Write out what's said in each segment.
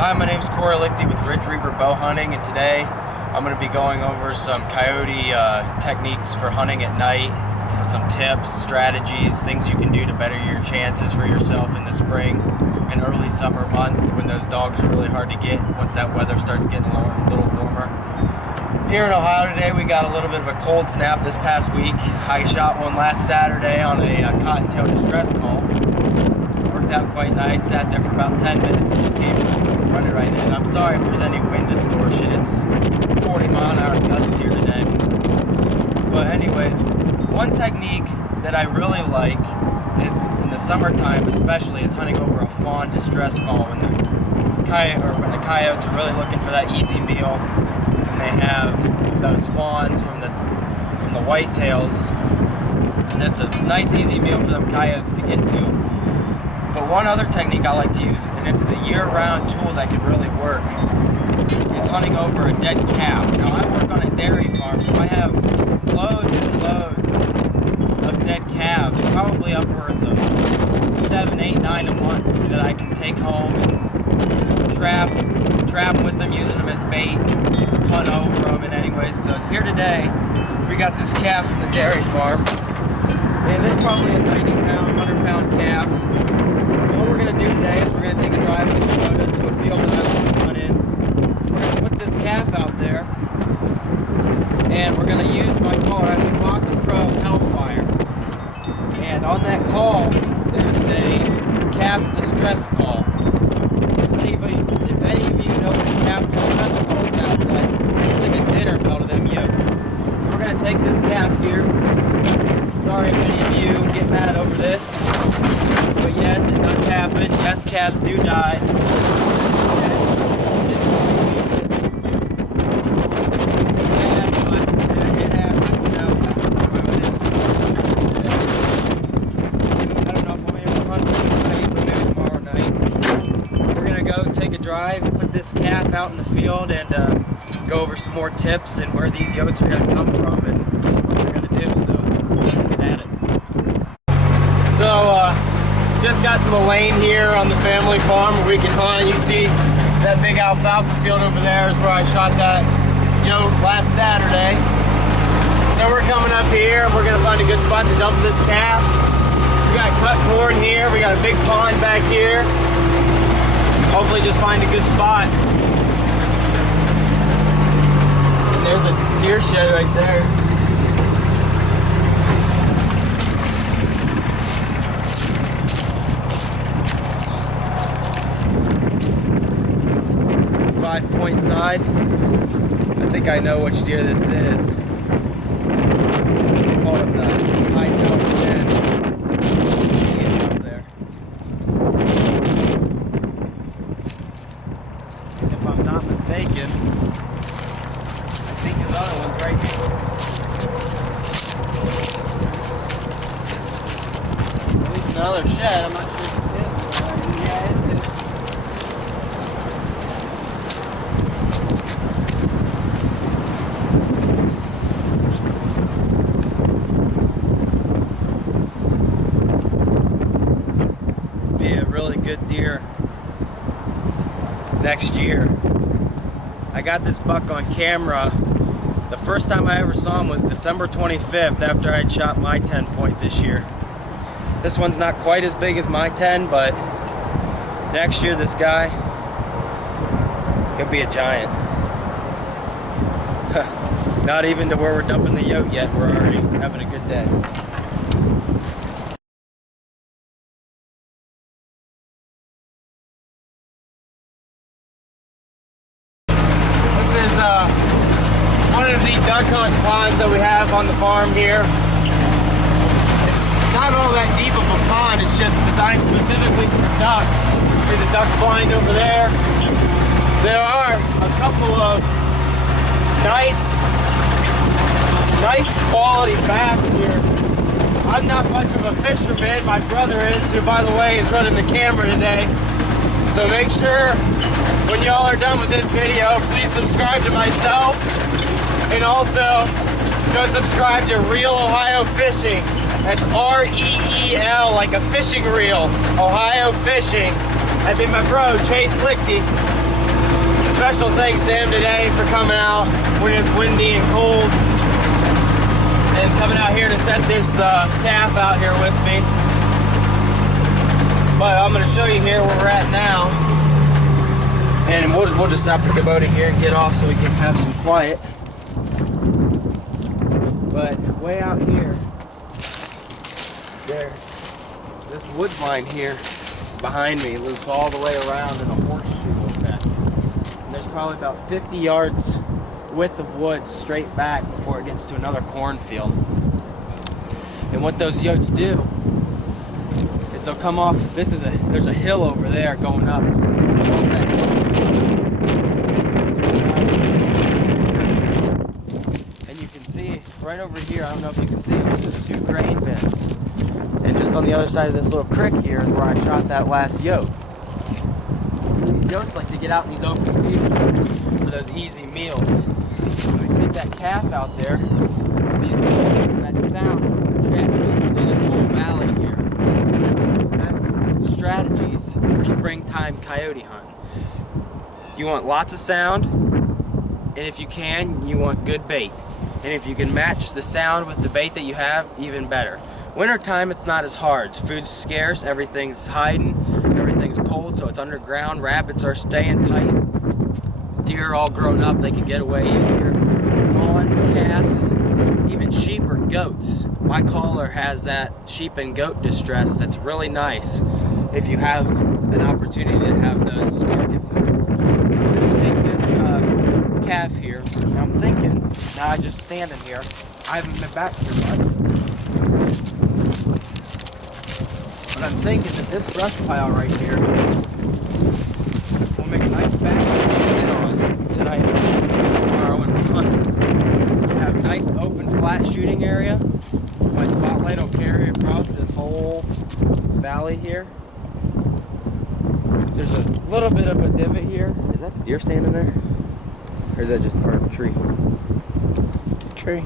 Hi, my name's Coyote with Ridge Reaper Bow Hunting, and today I'm going to be going over some coyote techniques for hunting at night, some tips, strategies, things you can do to better your chances for yourself in the spring and early summer months when those dogs are really hard to get once that weather starts getting a little warmer. Here in Ohio today, we got a little bit of a cold snap this past week. I shot one last Saturday on a cottontail distress call. Worked out quite nice, sat there for about 10 minutes and it came running right in. I'm sorry if there's any wind distortion. It's 40-mile-an-hour gusts here today. But anyways, one technique that I really like is in the summertime especially is hunting over a fawn distress call when the coyotes are really looking for that easy meal and they have those fawns from the whitetails. And that's a nice easy meal for them coyotes to get to. But one other technique I like to use, and it's a year-round tool that can really work, is hunting over a dead calf. Now I work on a dairy farm, so I have loads and loads of dead calves, probably upwards of 7, 8, 9 a month that I can take home and trap with them, using them as bait, hunt over them, and anyways. So here today, we got this calf from the dairy farm, and it's probably a 90-pound, 100-pound calf. So what we're going to do today is we're going to take a drive to a field that I like to hunt in. We're going to put this calf out there, and we're going to use my call. I have a Fox Pro Hellfire, and on that call there's a calf distress call. If any of you know what a calf distress call sounds like, it's like a dinner bell to them yotes. So we're going to take this calf here. Sorry if any of you get mad over this, but yes, it does happen. Yes, calves do die. It happens, you know. I don't know if I'll be able to hunt this tonight, but maybe tomorrow night. We're going to go take a drive, put this calf out in the field, and go over some more tips and where these yotes are going to come from and what we're going to do. So let's get at it. So, just got to the lane here on the family farm where we can hunt. You see that big alfalfa field over there is where I shot that yote last Saturday. So we're coming up here and we're going to find a good spot to dump this calf. We got cut corn here. We got a big pond back here. Hopefully just find a good spot. And there's a deer shed right there. 5-point side. I think I know which deer this is. I call him the Hightail 10. He is up there. And if I'm not mistaken, I think his other one's right here. At least another shed. I'm not sure if it's his, but yeah, it's his. Really good deer next year. I got this buck on camera. The first time I ever saw him was December 25th after I'd shot my 10-point this year. This one's not quite as big as my 10, but next year this guy, he'll be a giant. Not even to where we're dumping the yote yet. We're already having a good day. One of the duck hunt ponds that we have on the farm here. It's not all that deep of a pond, it's just designed specifically for ducks. You see the duck blind over there? There are a couple of nice quality bass here. I'm not much of a fisherman, my brother is, who by the way is running the camera today. So make sure when y'all are done with this video, please subscribe to myself, and also go subscribe to Real Ohio Fishing. That's R-E-E-L, like a fishing reel, Ohio Fishing. That'd be my bro, Chase Lichty. Special thanks to him today for coming out when it's windy and cold and coming out here to set this calf out here with me. But I'm going to show you here where we're at now, and we'll just stop the Coyote here and get off so we can have some quiet. But way out here, there, this woods line here behind me loops all the way around in a horseshoe effect. And there's probably about 50 yards width of woods straight back before it gets to another cornfield. And what those yotes do is they'll come off. There's a hill over there going up. Off that hill. And you can see right over here, I don't know if you can see, there's 2 grain bins. And just on the other side of this little creek here is where I shot that last yote. These yotes like to get out in these open fields for those easy meals. When I take that calf out there, that sound projects through this whole valley here. That's one of the best strategies for springtime coyote hunting. You want lots of sound, and if you can, you want good bait. And if you can match the sound with the bait that you have, even better. Wintertime, it's not as hard. Food's scarce, everything's hiding, everything's cold, so it's underground. Rabbits are staying tight. Deer are all grown up, they can get away easier. Fawns, calves, even sheep or goats. My caller has that sheep and goat distress that's really nice if you have an opportunity to have those carcasses. I'm going to take this calf here, and I'm thinking, now I'm just standing here, I haven't been back here much, but I'm thinking that this brush pile right here will make a nice back to sit on tonight or tomorrow when we're hunting. You have nice open flat shooting area. My spotlight will carry across this whole valley here. There's a little bit of a divot here. Is that a deer standing there? Or is that just part of a tree? Tree.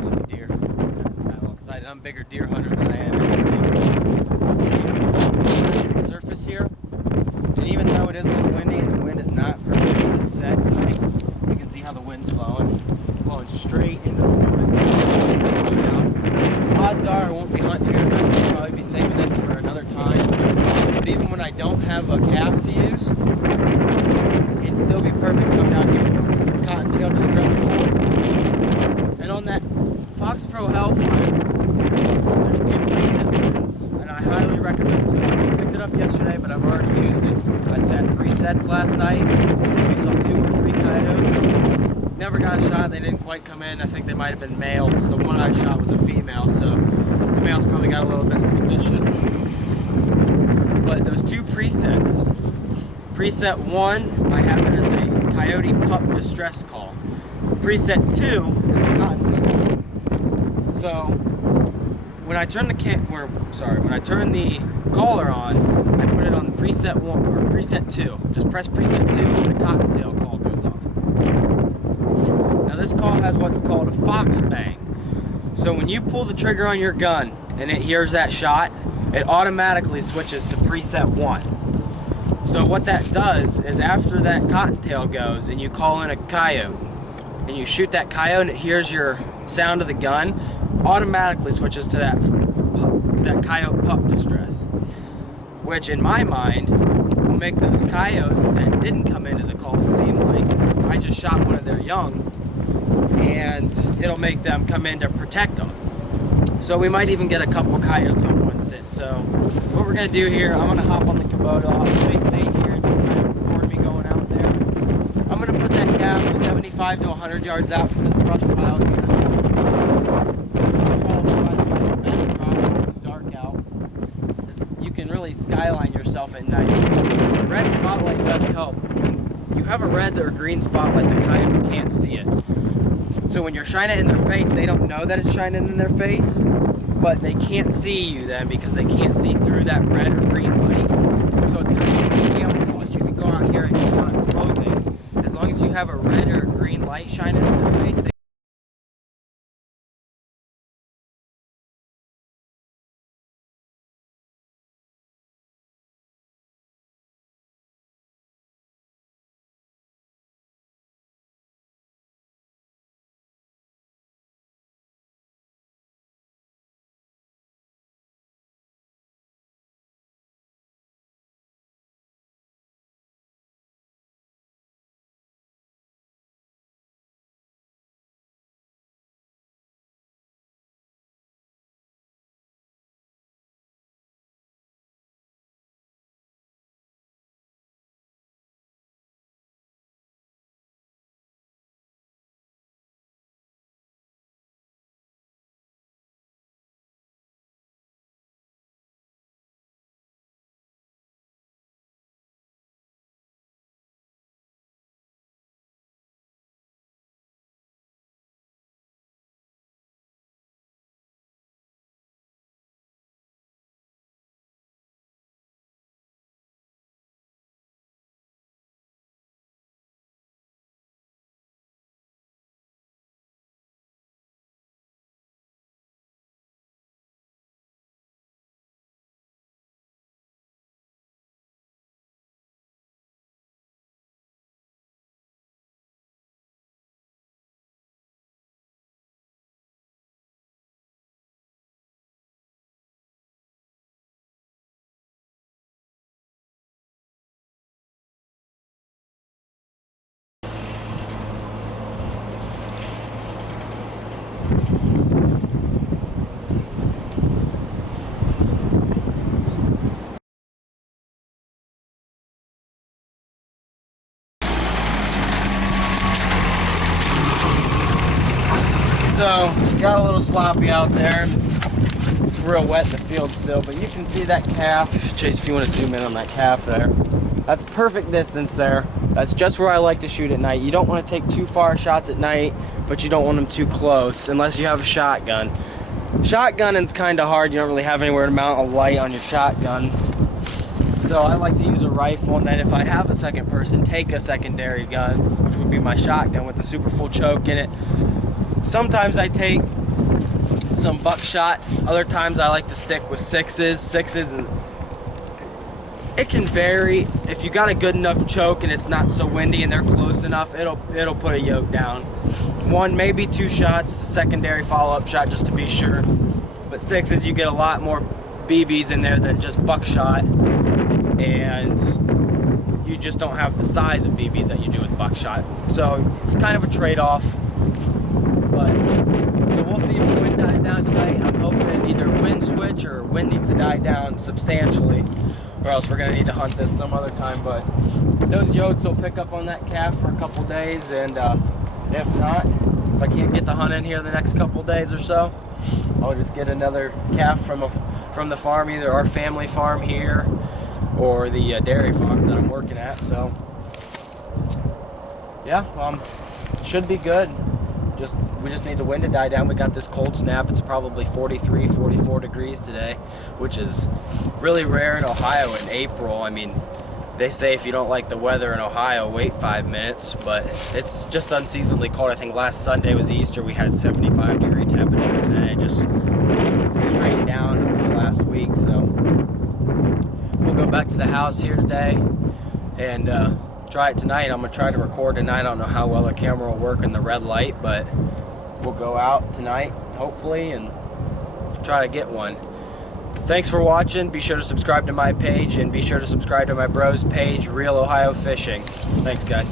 Look at deer. I'm all excited. I'm a bigger deer hunter than I am anything. Surface here. And even though it is a little windy and the wind is not perfectly set tonight, you can see how the wind's blowing. It's blowing straight into the wind. Odds are I won't be hunting here tonight. I'll probably be saving this for another time. But even when I don't have a calf to use, it'd still be perfect to come down here with a cottontail distress call. And on that Fox Pro Health line, there's 2 preset lines, and I highly recommend this call. I just picked it up yesterday, but I've already used it. I set 3 sets last night. We saw 2 or 3 coyotes. Never got a shot. They didn't quite come in. I think they might have been males. The one I shot was a female, so the males probably got a little bit suspicious. But those 2 presets. Preset 1, I have it as a coyote pup distress call. Preset 2 is the cottontail. So when I turn the caller on, I put it on the preset 1 or preset 2. Just press preset 2 and the cottontail call goes off. Now this call has what's called a fox bang. So when you pull the trigger on your gun and it hears that shot, it automatically switches to preset 1. So what that does is after that cottontail goes and you call in a coyote and you shoot that coyote and it hears your sound of the gun, automatically switches to that coyote pup distress, which in my mind will make those coyotes that didn't come into the call seem like I just shot one of their young, and it'll make them come in to protect them. So we might even get a couple coyotes on one sit. So what we're gonna do here, I'm gonna hop on the Coyote. I'll actually stay here and just kind of record me going out there. I'm gonna put that calf 75 to 100 yards out from this brush pile here. It's dark out. You can really skyline yourself at night. The red spotlight does help. When you have a red or green spotlight, the coyotes can't see it. So when you're shining it in their face, they don't know that it's shining in their face, but they can't see you then because they can't see through that red or green light. So it's kind of like a camouflage. You can go out here and put on clothing. As long as you have a red or green light shining in their face, So, got a little sloppy out there. It's real wet in the field still, but you can see that calf. Chase, if you want to zoom in on that calf there. That's perfect distance there. That's just where I like to shoot at night. You don't want to take too far shots at night, but you don't want them too close unless you have a shotgun. Shotgunning's kind of hard. You don't really have anywhere to mount a light on your shotgun. So I like to use a rifle, and then if I have a second person, take a secondary gun, which would be my shotgun with a super full choke in it. Sometimes I take some buckshot. Other times I like to stick with sixes. It can vary. If you got a good enough choke and it's not so windy and they're close enough, it'll put a yoke down. One, maybe two shots, secondary follow-up shot just to be sure. But sixes, you get a lot more BBs in there than just buckshot, and you just don't have the size of BBs that you do with buckshot. So it's kind of a trade-off. But so we'll see if the wind dies down tonight. I'm hoping either wind switch or wind needs to die down substantially, or else we're gonna need to hunt this some other time. But those yotes will pick up on that calf for a couple days, and if not, if I can't get to hunt in here the next couple days or so, I'll just get another calf from the farm, either our family farm here or the dairy farm that I'm working at. So yeah, should be good. We just need the wind to die down. We got this cold snap. It's probably 43, 44 degrees today, which is really rare in Ohio in April. I mean, they say if you don't like the weather in Ohio, wait 5 minutes, but it's just unseasonably cold. I think last Sunday was Easter. We had 75-degree temperatures, and it just straight down over the last week. So we'll go back to the house here today and try it tonight. I'm gonna try to record tonight. I don't know how well the camera will work in the red light, but we'll go out tonight hopefully and try to get one. Thanks for watching. Be sure to subscribe to my page, and be sure to subscribe to my bro's page, Real Ohio Fishing. Thanks, guys.